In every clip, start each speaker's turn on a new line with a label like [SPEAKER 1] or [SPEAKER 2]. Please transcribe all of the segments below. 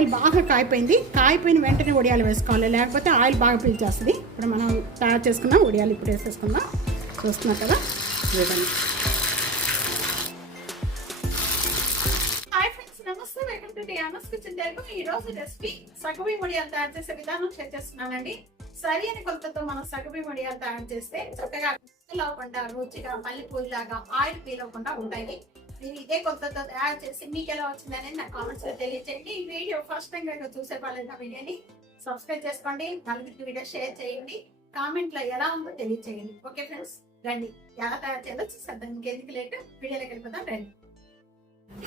[SPEAKER 1] Oil బాగా కాయిపోయింది. కాయిపోయిన వెంటనే వడియాలు వేసుకోవాలి. లేకపోతే ఆయిల్ బాగా పీల్చేస్తుంది. ఇప్పుడు మనం తయారు చేసుకున్న వడియాలు ఇప్పుడు వేసేసుకుందాం. చూస్తున్నా కదా? చూడండి. నమస్తే. Welcome to Diana's kitchen Telugu. ఈ రోజు రెసిపీ సగబీ వడియాలు తయారు చేసే విధానం షేర్ చేస్తున్నానండి. సరి అని కొలతతో మనం సగబీ వడియాలు తయారు చేస్తే చక్కగా అవ్వకుండా రుచిగా మల్లెపూలాగా ఆయిల్ పీల్ అవ్వకుండా ఉంటాయి. నేను ఇదే కొంత తయారు చేసి మీకు ఎలా వచ్చిందని నా కామెంట్స్లో తెలియచేయండి. ఈ వీడియో ఫస్ట్ టైం కనుక చూసే వాళ్ళు నా వీడియోని సబ్స్క్రైబ్ చేసుకోండి. నలుగురికి వీడియో షేర్ చేయండి. కామెంట్లో ఎలా ఉందో తెలియచేయండి. ఓకే ఫ్రెండ్స్ రండి. ఎలా తయారు చేయాలో చూసేద్దాం. ఇంకెందుకు లేట్? వీడియోలోకి వెళ్ళిపోతాం రండి.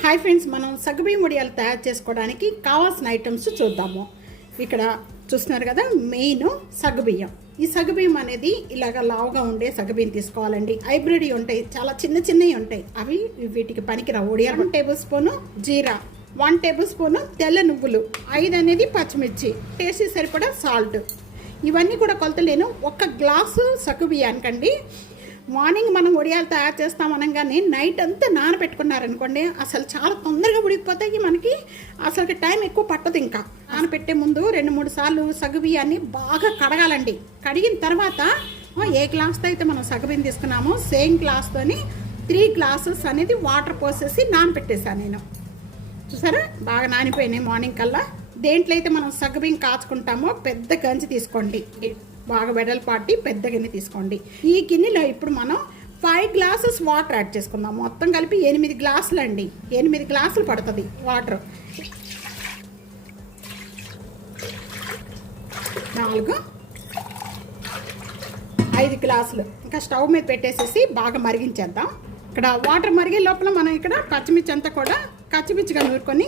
[SPEAKER 1] హాయ్ ఫ్రెండ్స్ మనం సగ్గుబియ్య ముడియాలు తయారు చేసుకోవడానికి కావాల్సిన ఐటమ్స్ చూద్దాము. ఇక్కడ చూస్తున్నారు కదా మెయిన్ సగ్గుబియ్యం ఈ సగ్గుబియ్యం అనేది ఇలాగ లావుగా ఉండే సగ్గుబియ్యం తీసుకోవాలండి. హైబ్రిడ్ ఉంటాయి చాలా చిన్న చిన్నవి ఉంటాయి. అవి వీటికి పనికిరావు. వడియాలు వన్ టేబుల్ స్పూను జీరా వన్ టేబుల్ స్పూను తెల్ల నువ్వులు ఐదు అనేది పచ్చిమిర్చి. టేస్ట్ సరిపడా సాల్ట్. ఇవన్నీ కూడా కొలతలేను. ఒక గ్లాసు సగ్గుబియ్యానికండి మార్నింగ్ మనం వడియాలు తయారు చేస్తాం అనగానే నైట్ అంతా నానబెట్టుకున్నారనుకోండి అసలు చాలా తొందరగా ఉడికిపోతాయి మనకి. అసలు టైం ఎక్కువ పట్టదు ఇంకా. నానబెట్టే ముందు రెండు మూడు సార్లు సగ్గుబియ్యాన్ని బాగా కడగాలండి. కడిగిన తర్వాత ఏ గ్లాస్తో అయితే మనం సగబియ్యం తీసుకున్నామో సేమ్ గ్లాస్తోని త్రీ గ్లాసెస్ అనేది వాటర్ పోసేసి నానబెట్టేశాను నేను. చూసారా? బాగా నానిపోయినాయి మార్నింగ్ కల్లా. దేంట్లో అయితే మనం సగబియ్యం కాచుకుంటామో పెద్ద గంజి తీసుకోండి. బాగా వెడల్పాటి పెద్ద గిన్నె తీసుకోండి. ఈ గిన్నెలో ఇప్పుడు మనం ఫైవ్ గ్లాసెస్ వాటర్ యాడ్ చేసుకుందాం. మొత్తం కలిపి ఎనిమిది గ్లాసులు అండి. ఎనిమిది గ్లాసులు పడుతుంది వాటర్ నాలుగు ఐదు గ్లాసులు ఇంకా స్టవ్ మీద పెట్టేసేసి బాగా మరిగించేద్దాం. ఇక్కడ వాటర్ మరిగే లోపల మనం ఇక్కడ పచ్చిమిర్చి అంతా కూడా పచ్చిమిర్చిగా నూరుకొని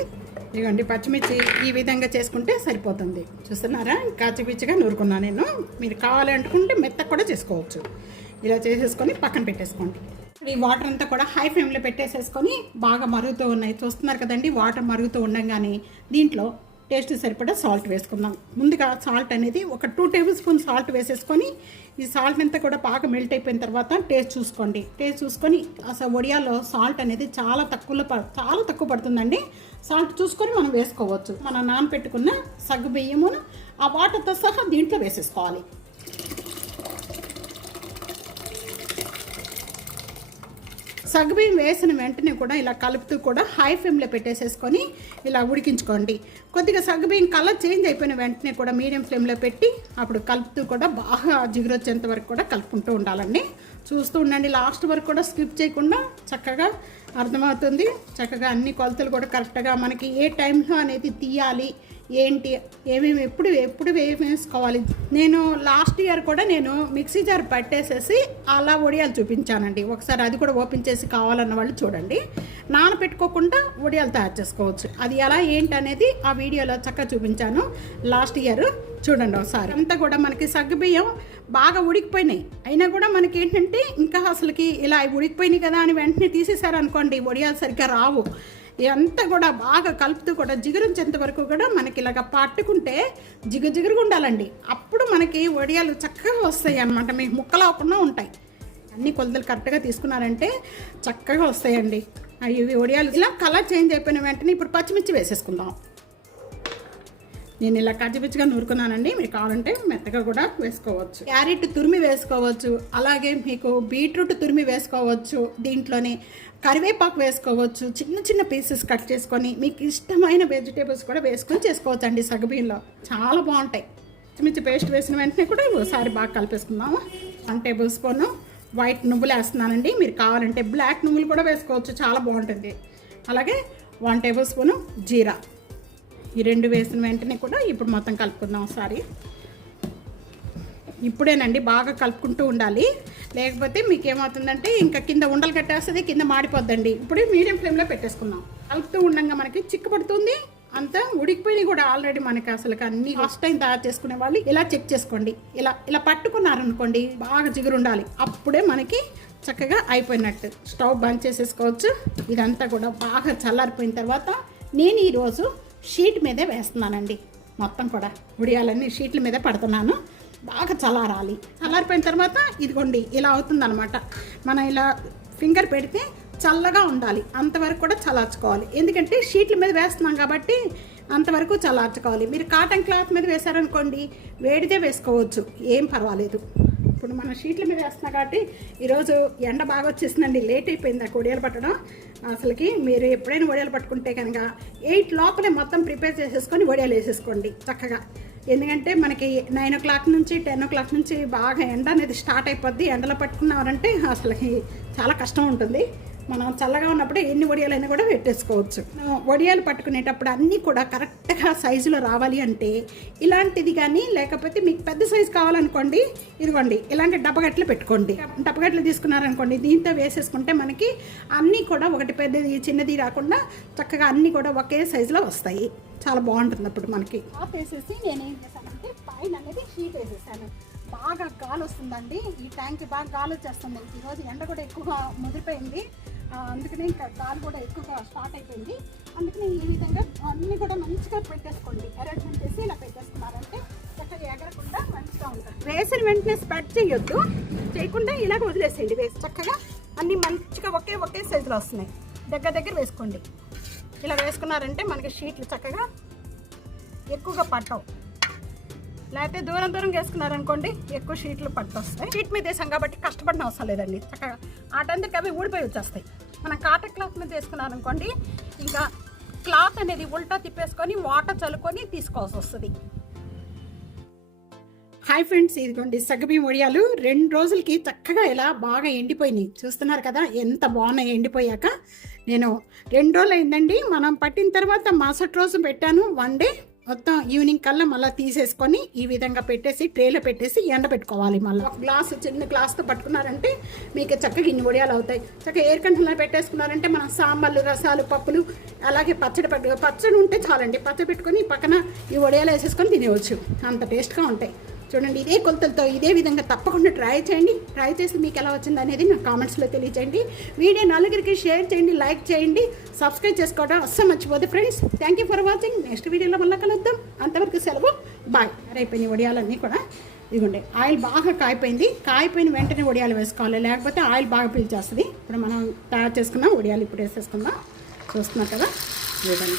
[SPEAKER 1] ఇదిగోండి పచ్చిమిర్చి ఈ విధంగా చేసుకుంటే సరిపోతుంది. చూస్తున్నారా? కాచిపిచ్చిగా నూరుకున్నా నేను. మీరు కావాలి అనుకుంటే మెత్తగా కూడా చేసుకోవచ్చు. ఇలా చేసేసుకొని పక్కన పెట్టేసుకోండి. ఈ వాటర్ అంతా కూడా హై ఫ్లేమ్లో పెట్టేసేసుకొని బాగా మరుగుతూ ఉన్నాయి. చూస్తున్నారు కదండి వాటర్ మరుగుతూ ఉండగానే దీంట్లో టేస్ట్ సరిపడా సాల్ట్ వేసుకుందాం. ముందుగా సాల్ట్ అనేది ఒక టూ టేబుల్ స్పూన్ సాల్ట్ వేసేసుకొని ఈ సాల్ట్ అంతా కూడా బాగా మెల్ట్ అయిపోయిన తర్వాత టేస్ట్ చూసుకోండి. టేస్ట్ చూసుకొని అసలు ఒడియాలో సాల్ట్ అనేది చాలా తక్కువలో ప- చాలా తక్కువ పడుతుందండి. సాల్ట్ చూసుకొని మనం వేసుకోవచ్చు. మనం నానపెట్టుకున్న సగ్గు బియ్యమును ఆ వాటర్తో సహా దీంట్లో వేసేసుకోవాలి. సగ్బియ్యం వేసిన వెంటనే కూడా ఇలా కలుపుతూ కూడా హై ఫ్లేమ్లో పెట్టేసేసుకొని ఇలా ఉడికించుకోండి. కొద్దిగా సగ్బియ్యం కలర్ చేంజ్ అయిపోయిన వెంటనే కూడా మీడియం ఫ్లేమ్లో పెట్టి అప్పుడు కలుపుతూ కూడా బాగా జిగురొచ్చేంత వరకు కూడా కలుపుకుంటూ ఉండాలండి. చూస్తూ ఉండండి. లాస్ట్ వరకు కూడా స్కిప్ చేయకుండా చక్కగా అర్థమవుతుంది. చక్కగా అన్ని కొలతలు కూడా కరెక్ట్గా మనకి ఏ టైంలో అనేది తీయాలి ఏంటి ఏమేమి ఎప్పుడు ఎప్పుడు వేసుకోవాలి? నేను లాస్ట్ ఇయర్ కూడా నేను మిక్సీ జార్ పట్టేసేసి అలా వడియాలు చూపించానండి. ఒకసారి అది కూడా ఓపెన్ చేసి కావాలన్న వాళ్ళు చూడండి. నానపెట్టుకోకుండా వడియాలు తయారు చేసుకోవచ్చు. అది ఎలా ఏంటి అనేది ఆ వీడియోలో చక్కగా చూపించాను. లాస్ట్ ఇయర్ చూడండి ఒకసారి. అంతా కూడా మనకి సగ్గుబియ్యం బాగా ఉడికిపోయినాయి. అయినా కూడా మనకి ఏంటంటే ఇంకా అసలుకి ఇలా ఉడికిపోయినాయి కదా అని వెంటనే తీసేశారనుకోండి వడియాలు సరిగ్గా రావు. ఇదంతా కూడా బాగా కలుపుతూ కూడా జిగురించేంత వరకు కూడా మనకి ఇలాగ పట్టుకుంటే జిగు జిగురుగా ఉండాలండి. అప్పుడు మనకి వడియాలు చక్కగా వస్తాయి అన్నమాట. మీకు ముక్కలు ఉంటాయి. అన్ని కొలతలు కరెక్ట్గా తీసుకున్నారంటే చక్కగా వస్తాయండి. ఇవి వడియాలు ఇలా కలర్ చేంజ్ అయిపోయిన వెంటనే ఇప్పుడు పచ్చిమిర్చి వేసేసుకుందాం. నేను ఇలా కచ్చిపిచ్చిగా నూరుకున్నానండి. మీకు కావాలంటే మెత్తగా కూడా వేసుకోవచ్చు. క్యారెట్ తురిమి వేసుకోవచ్చు. అలాగే మీకు బీట్రూట్ తురిమి వేసుకోవచ్చు. దీంట్లోనే కరివేపాకు వేసుకోవచ్చు చిన్న చిన్న పీసెస్ కట్ చేసుకొని మీకు ఇష్టమైన వెజిటేబుల్స్ కూడా వేసుకొని చేసుకోవచ్చు అండి సగబీన్లో చాలా బాగుంటాయి. పచ్చిమిర్చి పేస్ట్ వేసిన వెంటనే కూడా ఒకసారి బాగా కలిపేసుకుందాము? వన్ టేబుల్ స్పూన్ వైట్ నువ్వులు వేస్తున్నానండి. మీరు కావాలంటే బ్లాక్ నువ్వులు కూడా వేసుకోవచ్చు. చాలా బాగుంటుంది. అలాగే వన్ టేబుల్ స్పూను జీరా. ఈ రెండు వేసిన వెంటనే కూడా ఇప్పుడు మొత్తం కలుపుకుందాం ఒకసారి. ఇప్పుడేనండి బాగా కలుపుకుంటూ ఉండాలి. లేకపోతే మీకు ఏమవుతుందంటే ఇంకా కింద ఉండలు కట్టేస్తుంది కింద మాడిపోద్దండి. ఇప్పుడే మీడియం ఫ్లేమ్లో పెట్టేసుకుందాం. కలుపుతూ ఉండగా మనకి చిక్కుపడుతుంది అంతా ఉడికిపోయి కూడా ఆల్రెడీ మనకి అసలు అన్ని ఫస్ట్ టైం తయారు చేసుకునే వాళ్ళు ఇలా చెక్ చేసుకోండి. ఇలా ఇలా పట్టుకున్నారనుకోండి బాగా జిగురు ఉండాలి అప్పుడే మనకి చక్కగా అయిపోయినట్టు. స్టవ్ బంద్ చేసేసుకోవచ్చు. ఇదంతా కూడా బాగా చల్లారిపోయిన తర్వాత నేను ఈరోజు షీట్ మీదే వేస్తున్నానండి. మొత్తం కూడా. ఉడియాలన్నీ షీట్ల మీద పడుతున్నాను. బాగా చల్లారాలి. చల్లారిపోయిన తర్వాత ఇదిగోండి ఇలా అవుతుందనమాట మనం ఇలా ఫింగర్ పెడితే చల్లగా ఉండాలి. అంతవరకు కూడా చల్లార్చుకోవాలి. ఎందుకంటే షీట్ల మీద వేస్తున్నాం కాబట్టి అంతవరకు చల్లార్చుకోవాలి. మీరు కాటన్ క్లాత్ మీద వేశారనుకోండి వేడిదే వేసుకోవచ్చు. ఏం పర్వాలేదు. ఇప్పుడు మన షీట్ల మీద వేస్తున్నాం కాబట్టి ఈరోజు ఎండ బాగా వచ్చేసిందండి. లేట్ అయిపోయింది ఆ కొడియాలు పట్టడం. అసలుకి మీరు ఎప్పుడైనా వడియాలు పట్టుకుంటే కనుక ఎయిట్ లోపలే మొత్తం ప్రిపేర్ చేసేసుకొని వడియాలు వేసేసుకోండి చక్కగా. ఎందుకంటే మనకి నైన్ ఓ క్లాక్ నుంచి టెన్ ఓ క్లాక్ నుంచి బాగా ఎండ అనేది స్టార్ట్ అయిపోద్ది. ఎండలో పట్టుకున్నారంటే అసలుకి చాలా కష్టం ఉంటుంది. మనం చల్లగా ఉన్నప్పుడు ఎన్ని వడియాలైనా కూడా పెట్టేసుకోవచ్చు. వడియాలు పట్టుకునేటప్పుడు అన్నీ కూడా కరెక్ట్గా సైజులో రావాలి అంటే ఇలాంటిది కానీ లేకపోతే మీకు పెద్ద సైజు కావాలనుకోండి ఇదిగోండి ఇలాంటి డబ్బగట్లు పెట్టుకోండి. డబ్బగట్లు తీసుకున్నారనుకోండి దీంతో వేసేసుకుంటే మనకి అన్నీ కూడా ఒకటి పెద్దది చిన్నది రాకుండా చక్కగా అన్నీ కూడా ఒకే సైజులో వస్తాయి. చాలా బాగుంటుంది అప్పుడు మనకి. ఆఫ్ వేసేసి నేను ఏం చేశానంటే పైన అనేది షీట్ వేసేసాను. బాగా గాలి వస్తుందండి. ఈ ట్యాంక్ బాగా గాలి వచ్చేస్తుంది. ఈరోజు ఎండ కూడా ఎక్కువగా ముదిరిపోయింది. అందుకనే ఇంకా కార్ కూడా ఎక్కువగా స్టార్ట్ అయిపోయింది. అందుకనే ఈ విధంగా అన్నీ కూడా మంచిగా పెట్టేసుకోండి. అరేంజ్మెంట్ చేసి ఇలా పెట్టేసుకున్నారంటే చక్కగా ఎగరకుండా మంచిగా ఉంటుంది. వేసిన వెంటనే స్ప్రెడ్ చేయొద్దు. చేయకుండా ఇలాగ వదిలేసేయండి. వేసి చక్కగా అన్నీ మంచిగా ఒకే ఒకే సైజులో వస్తున్నాయి. దగ్గర దగ్గర వేసుకోండి. ఇలా వేసుకున్నారంటే మనకి షీట్లు చక్కగా ఎక్కువగా పట్టవు. లేకపోతే దూరం దూరం వేసుకున్నారనుకోండి ఎక్కువ షీట్లు పట్టొస్తాయి. షీట్ మీద వేసాం కాబట్టి కష్టపడిన అవసరం లేదండి. చక్కగా ఆటందుకు అవి ఊడిపోయి వచ్చేస్తాయి. మనం కాటన్ క్లాత్ మీద వేసుకున్నారనుకోండి ఇంకా క్లాత్ అనేది ఉల్టా తిప్పేసుకొని వాటర్ చల్లుకొని తీసుకోవాల్సి వస్తుంది. హాయ్ ఫ్రెండ్స్ ఇదిగోండి సగబీ వడియాలు రెండు రోజులకి చక్కగా ఇలా బాగా ఎండిపోయినాయి. చూస్తున్నారు కదా ఎంత బాగున్నాయి ఎండిపోయాక. నేను రెండు రోజులు అయిందండి మనం పట్టిన తర్వాత మరుసటి రోజు పెట్టాను. వన్ డే మొత్తం ఈవినింగ్ కల్లా మళ్ళీ తీసేసుకొని ఈ విధంగా పెట్టేసి ట్రేలో పెట్టేసి ఎండ పెట్టుకోవాలి మళ్ళీ. ఒక గ్లాస్ చిన్న గ్లాస్తో పట్టుకున్నారంటే మీకు చక్కగా ఇన్ని వడియాలు అవుతాయి. చక్కగా ఎయిర్ కండిషనర్ పెట్టేసుకున్నారంటే మనం సాంబార్లు రసాలు పప్పులు అలాగే పచ్చడి పట్టు పచ్చడి ఉంటే చాలండి. పచ్చడి పెట్టుకొని పక్కన ఈ వడియాలు వేసేసుకొని తినేవచ్చు అంత టేస్ట్గా ఉంటాయి. చూడండి ఇదే కొలతలతో ఇదే విధంగా తప్పకుండా ట్రై చేయండి. ట్రై చేసి మీకు ఎలా వచ్చింది అనేది నాకు కామెంట్స్లో తెలియచేయండి వీడియో నలుగురికి షేర్ చేయండి లైక్ చేయండి. సబ్స్క్రైబ్ చేసుకోవడం అస్సలు మర్చిపోదు friends thank you for watching next వీడియోలో మళ్ళీ కలుద్దాం. అంతవరకు సెలవు. బాయ్ రేపైన వడియాలన్నీ కూడా ఇదిగోండి ఆయిల్ బాగా కాయిపోయింది. కాయిపోయిన వెంటనే వడియాలు వేసుకోవాలి. లేకపోతే ఆయిల్ బాగా పీల్చేస్తుంది ఇప్పుడు మనం తయారు చేసుకున్నాం వడియాలు ఇప్పుడు వేసేసుకుందాం. చూస్తున్నారు కదా? చూడండి.